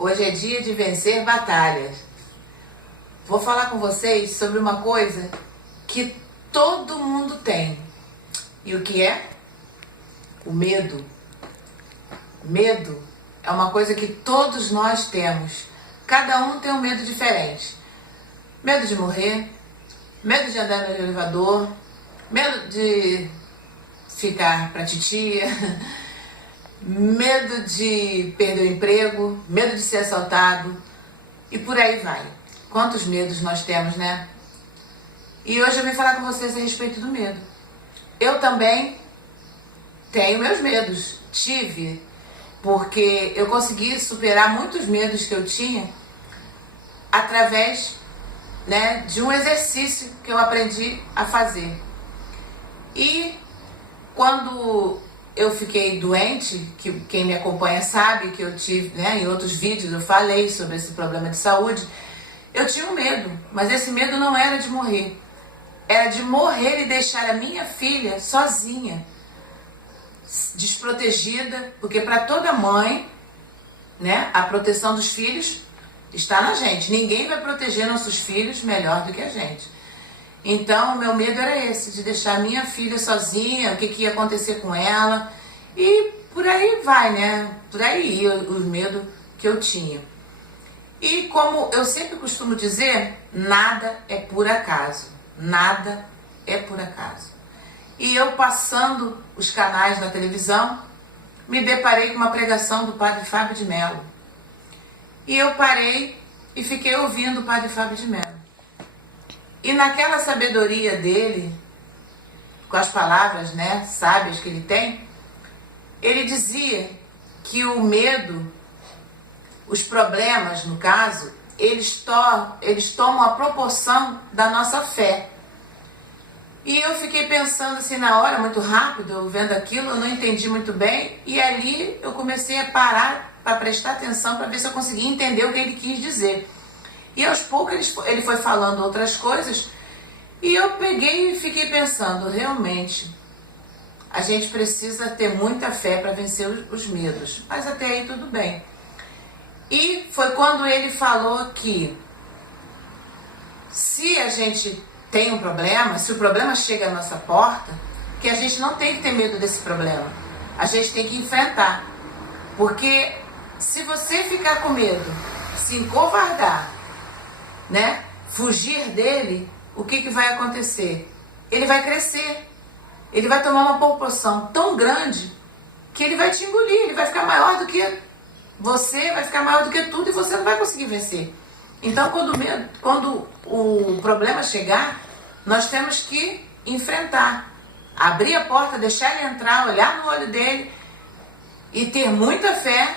Hoje é dia de vencer batalhas. Vou falar com vocês sobre uma coisa que todo mundo tem. E o que é? O medo. Medo é uma coisa que todos nós temos. Cada um tem um medo diferente. Medo de morrer, medo de andar no elevador, medo de ficar pra titia, medo de perder o emprego, medo de ser assaltado e por aí vai. Quantos medos nós temos, né? E hoje eu vim falar com vocês a respeito do medo. Eu também tenho meus medos, tive, porque eu consegui superar muitos medos que eu tinha através, né, de um exercício que eu aprendi a fazer. E quando eu fiquei doente, que quem me acompanha sabe que eu tive, né, em outros vídeos eu falei sobre esse problema de saúde, eu tinha um medo, mas esse medo não era de morrer. Era de morrer e deixar a minha filha sozinha, desprotegida, porque para toda mãe, né, a proteção dos filhos está na gente. Ninguém vai proteger nossos filhos melhor do que a gente. Então, o meu medo era esse, de deixar a minha filha sozinha, o que ia acontecer com ela. E por aí vai, né? Por aí ia o medo que eu tinha. E como eu sempre costumo dizer, nada é por acaso. Nada é por acaso. E eu passando os canais na televisão, me deparei com uma pregação do Padre Fábio de Mello. E eu parei e fiquei ouvindo o Padre Fábio de Mello. E naquela sabedoria dele, com as palavras, né, sábias que ele tem, ele dizia que o medo, os problemas, no caso, eles tomam a proporção da nossa fé. E eu fiquei pensando assim na hora, muito rápido, eu vendo aquilo, eu não entendi muito bem, e ali eu comecei a parar para prestar atenção, para ver se eu conseguia entender o que ele quis dizer. E aos poucos ele foi falando outras coisas, e eu peguei e fiquei pensando, realmente, a gente precisa ter muita fé para vencer os medos, mas até aí tudo bem. E foi quando ele falou que se a gente tem um problema, se o problema chega à nossa porta, que a gente não tem que ter medo desse problema, a gente tem que enfrentar. Porque se você ficar com medo, se encovardar, né, fugir dele, o que vai acontecer? Ele vai crescer, ele vai tomar uma proporção tão grande que ele vai te engolir, ele vai ficar maior do que você, vai ficar maior do que tudo e você não vai conseguir vencer. Então, quando o problema chegar, nós temos que enfrentar, abrir a porta, deixar ele entrar, olhar no olho dele e ter muita fé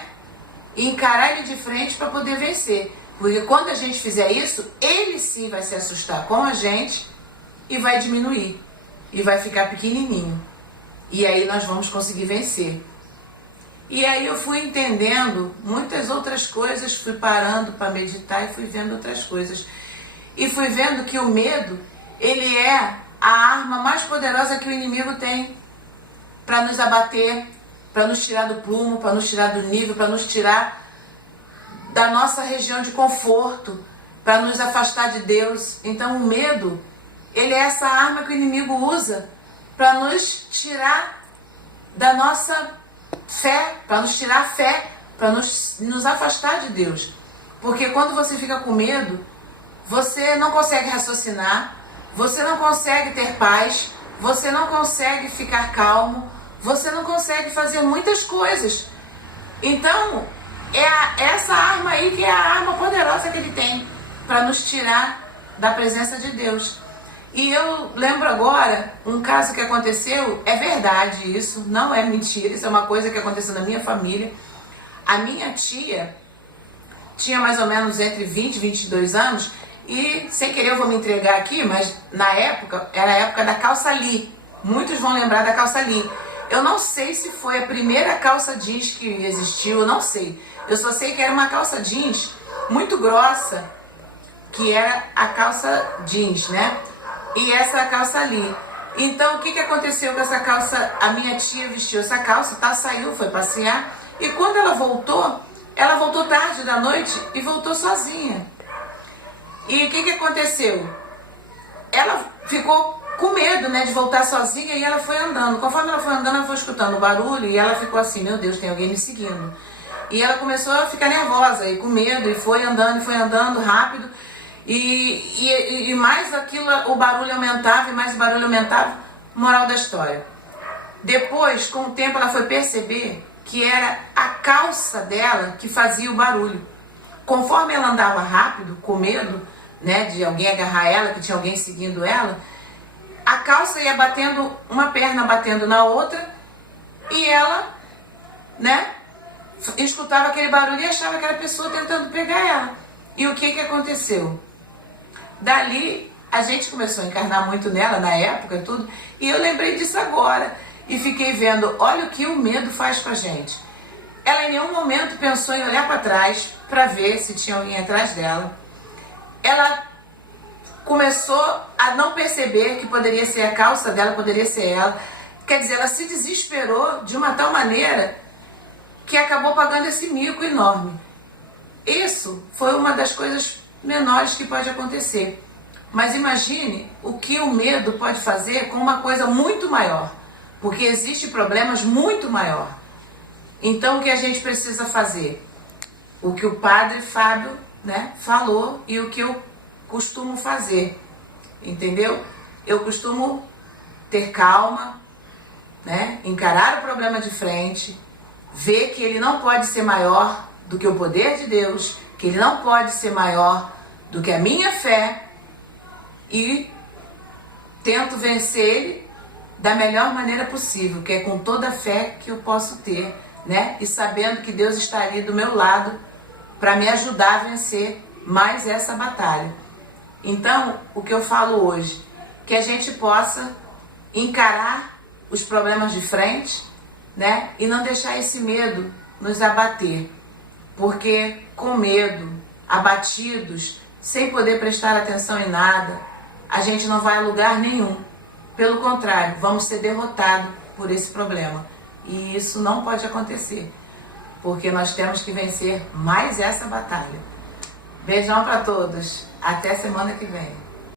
e encarar ele de frente para poder vencer. Porque quando a gente fizer isso, ele sim vai se assustar com a gente e vai diminuir. E vai ficar pequenininho. E aí nós vamos conseguir vencer. E aí eu fui entendendo muitas outras coisas, fui parando para meditar e fui vendo outras coisas. E fui vendo que o medo, ele é a arma mais poderosa que o inimigo tem para nos abater, para nos tirar do prumo, para nos tirar do nível, para nos tirar da nossa região de conforto, para nos afastar de Deus. Então o medo, ele é essa arma que o inimigo usa para nos tirar da nossa fé, para nos tirar a fé, para nos afastar de Deus. Porque quando você fica com medo, você não consegue raciocinar, você não consegue ter paz, você não consegue ficar calmo, você não consegue fazer muitas coisas. Então, é essa arma aí que é a arma poderosa que ele tem para nos tirar da presença de Deus. E eu lembro agora um caso que aconteceu, é verdade isso, não é mentira, isso é uma coisa que aconteceu na minha família. A minha tia tinha mais ou menos entre 20 e 22 anos e, sem querer eu vou me entregar aqui, mas na época, era a época da calça Lee. Muitos vão lembrar da calça Lee. Eu não sei se foi a primeira calça jeans que existiu, eu não sei. Eu só sei que era uma calça jeans muito grossa, que era a calça jeans, né? E essa calça ali. Então, o que aconteceu com essa calça? A minha tia vestiu essa calça, tá? Saiu, foi passear. E quando ela voltou, ela voltou tarde da noite e voltou sozinha. E o que aconteceu? Ela ficou com medo, né, de voltar sozinha, e ela foi andando. Conforme ela foi andando, ela foi escutando o barulho e ela ficou assim, meu Deus, tem alguém me seguindo. E ela começou a ficar nervosa e com medo, e foi andando rápido. E mais aquilo, o barulho aumentava e mais o barulho aumentava. Moral da história. Depois, com o tempo, ela foi perceber que era a calça dela que fazia o barulho. Conforme ela andava rápido, com medo, né, de alguém agarrar ela, que tinha alguém seguindo ela, a calça ia batendo, uma perna batendo na outra, e ela, né, escutava aquele barulho e achava que era a pessoa tentando pegar ela. E o que aconteceu? Dali, a gente começou a encarnar muito nela, na época e tudo, e eu lembrei disso agora, e fiquei vendo, olha o que o medo faz com a gente. Ela em nenhum momento pensou em olhar para trás, para ver se tinha alguém atrás dela. Ela começou a não perceber que poderia ser a calça dela, poderia ser ela. Quer dizer, ela se desesperou de uma tal maneira que acabou pagando esse mico enorme. Isso foi uma das coisas menores que pode acontecer. Mas imagine o que o medo pode fazer com uma coisa muito maior. Porque existem problemas muito maior. Então o que a gente precisa fazer? O que o padre Fábio, né, falou e o que eu costumo fazer. Entendeu? Eu costumo ter calma, né, encarar o problema de frente, ver que ele não pode ser maior do que o poder de Deus, que ele não pode ser maior do que a minha fé, e tento vencer ele da melhor maneira possível, que é com toda a fé que eu posso ter, né? E sabendo que Deus está ali do meu lado para me ajudar a vencer mais essa batalha. Então, o que eu falo hoje, que a gente possa encarar os problemas de frente, né? E não deixar esse medo nos abater, porque com medo, abatidos, sem poder prestar atenção em nada, a gente não vai a lugar nenhum. Pelo contrário, vamos ser derrotados por esse problema. E isso não pode acontecer, porque nós temos que vencer mais essa batalha. Beijão para todos. Até semana que vem.